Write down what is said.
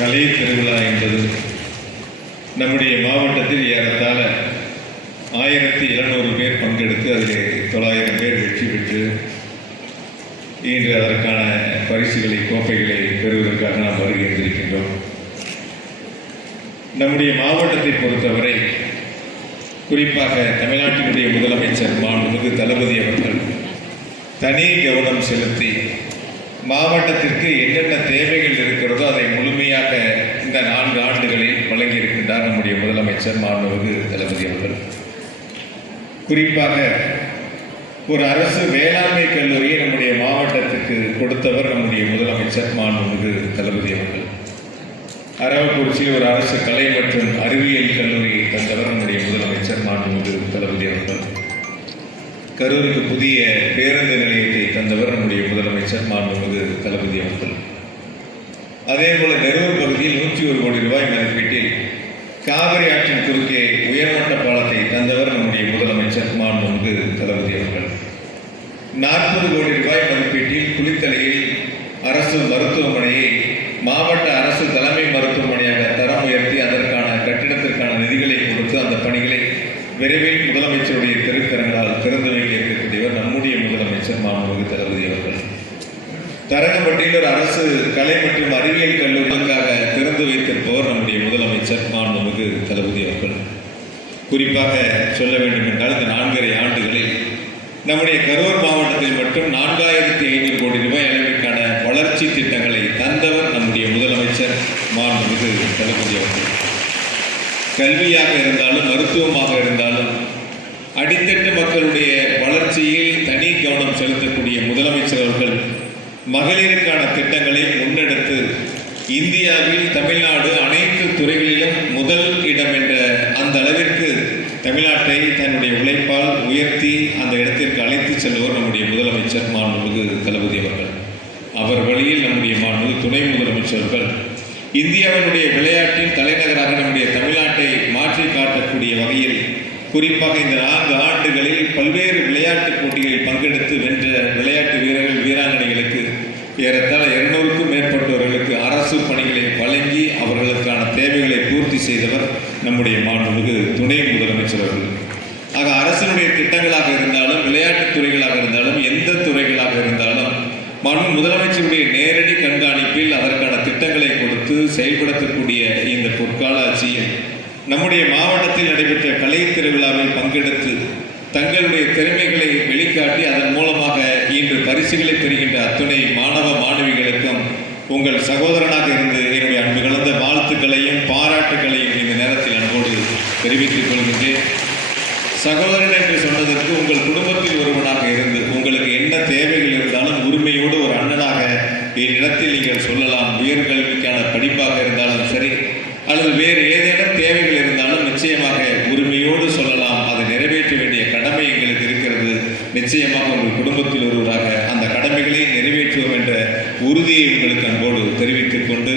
கலை திருவிழா என்பது நம்முடைய மாவட்டத்தில் ஏறத்தாழ 1700 பேர் பங்கெடுத்து அதில் 900 பேர் வெற்றி பெற்று இன்று அதற்கான பரிசுகளை கோப்பைகளை பெறுவதற்காக நாம் வருகின்றிருக்கின்றோம். நம்முடைய மாவட்டத்தை பொறுத்தவரை குறிப்பாக தமிழ்நாட்டினுடைய முதலமைச்சர் மாண்புமிகு தளபதி அவர்கள் தனி கவனம் செலுத்தி மாவட்டத்திற்கு என்னென்ன தேவைகள் இருக்கிறதோ அதை முழுமையாக இந்த 4 ஆண்டுகளில் வழங்கியிருக்கின்றார் நம்முடைய முதலமைச்சர் மாண்புமிகு தளபதி அவர்கள். குறிப்பாக ஒரு அரசு வேளாண்மை கல்லூரியை நம்முடைய மாவட்டத்திற்கு கொடுத்தவர் நம்முடைய முதலமைச்சர் மாண்புமிகு தளபதி அவர்கள். அரவக்குறிச்சியில் ஒரு அரசு கலை மற்றும் அறிவியல் கல்லூரியை தந்தவர் நம்முடைய முதலமைச்சர் மாண்புமிகு தளபதி அவர்கள். கரூருக்கு புதிய பேருந்து நிலையத்தை தந்தவர் நம்முடைய முதலமைச்சர் மாண்புமிகு தளபதி அவர்கள். அதேபோல நெரூர் பகுதியில் 101 கோடி ரூபாய் மதிப்பீட்டில் காவிரி ஆற்றின் குறுக்கே உயர்மட்ட பாலத்தை தந்தவர் நம்முடைய முதலமைச்சர் மாண்புமிகு தளபதி அவர்கள். 40 கோடி ரூபாய் மதிப்பீட்டில் குளித்தலையில் அரசு மருத்துவமனையை மாவட்ட அரசு தலைமை மருத்துவமனையாக தரம் உயர்த்தி அதற்கான கட்டிடத்திற்கான நிதிகளை கொடுத்து அந்த பணிகளை விரைவில் முதலமைச்சருடைய திருக்கரங்களால் திறந்து வைக்க இருக்கக்கூடியவர் நம்முடைய முதலமைச்சர் மாண்புமிகு தளபதி அவர்கள். தரங்கம்பட்டியில் ஒரு அரசு கலை மற்றும் அறிவியல் கல்லூரிக்காக திறந்து வைத்திருப்பவர் நம்முடைய முதலமைச்சர் மாண்புமிகு தளபதி அவர்கள். குறிப்பாக சொல்ல வேண்டும் என்றால் இந்த 4.5 ஆண்டுகளில் நம்முடைய கரூர் மாவட்டத்தில் மட்டும் 4500 கோடி ரூபாய் அளவிற்கான வளர்ச்சி திட்டங்களை தந்தவர் நம்முடைய முதலமைச்சர் மாண்புமிகு தளபதி அவர்கள். கல்வியாக இருந்தாலும் மருத்துவமாக இருந்தாலும் அடித்தட்டு மக்களுடைய வளர்ச்சியில் தனி கவனம் செலுத்தக்கூடிய முதலமைச்சர் அவர்கள் மகளிருக்கான திட்டங்களை முன்னெடுத்து இந்தியாவில் தமிழ்நாடு அனைத்து துறைகளிலும் முதல் இடம் என்ற அந்த அளவிற்கு தமிழ்நாட்டை தன்னுடைய உழைப்பால் உயர்த்தி அந்த இடத்திற்கு அழைத்து செல்வர் நம்முடைய முதலமைச்சர் மாண்புமிகு தளபதி அவர்கள். அவர் வழியில் நம்முடைய மாண்புமிகு துணை முதலமைச்சர்கள் இந்தியாவினுடைய விளையாட்டின் தலைநகராக நம்முடைய தமிழ்நாட்டை மாற்றி காட்டக்கூடிய வகையில் குறிப்பாக இந்த 4 ஆண்டுகளில் பல்வேறு விளையாட்டுப் போட்டிகளில் பங்கெடுத்து வென்ற விளையாட்டு வீரர்கள் வீராங்கனைகளுக்கு ஏறத்தாழ 200க்கும் மேற்பட்டவர்களுக்கு அரசு பணிகளை வழங்கி அவர்களுக்கான தேவைகளை பூர்த்தி செய்தவர் நம்முடைய மாண்புமிகு துணை முதலமைச்சர் அவர்கள். ஆக அரசினுடைய திட்டங்களாக இருந்தாலும் விளையாட்டுத் துறைகளாக இருந்தாலும் எந்த துறைகளாக இருந்தாலும் முதலமைச்சருடைய நேரடி கண்காணிப்பில் அதற்கான திட்டங்களை கொடுத்து செயல்படுத்தக்கூடிய இந்த பொற்கால ஆட்சியில் நம்முடைய மாவட்டத்தில் நடைபெற்ற கலை திருவிழாவில் பங்கெடுத்து தங்களுடைய திறமைகளை வெளிக்காட்டி அதன் மூலமாக இன்று பரிசுகளை பெறுகின்ற அத்துணை மாணவ மாணவிகளுக்கும் உங்கள் சகோதரனாக இருந்து என்னுடைய அன்பு கலந்த வாழ்த்துக்களையும் பாராட்டுகளையும் இந்த நேரத்தில் அன்போடு தெரிவித்துக் கொள்கின்றேன். சகோதரன் என்று சொன்னதற்கு உங்கள் குடும்பத்தில் ஒருவனாக இருந்து உங்களுக்கு என்ன தேவைகள் இருந்தாலும் உரிமையோடு ஒரு அண்ணனாக என்னிடத்தில் நீங்கள் சொல்லலாம். உயர்கல்விக்கான படிப்பாக இருந்தாலும் சரி அல்லது வேறு ஏதேனும் தேவைகள் இருந்தாலும் நிச்சயமாக உரிமையோடு சொல்லலாம். அதை நிறைவேற்ற வேண்டிய கடமை எங்களுக்கு இருக்கிறது. நிச்சயமாக உங்கள் குடும்பத்தில் ஒருவராக அந்த கடமைகளை நிறைவேற்றுவோம் என்ற உறுதியை உங்களுக்கு அன்போடு தெரிவித்துக் கொண்டு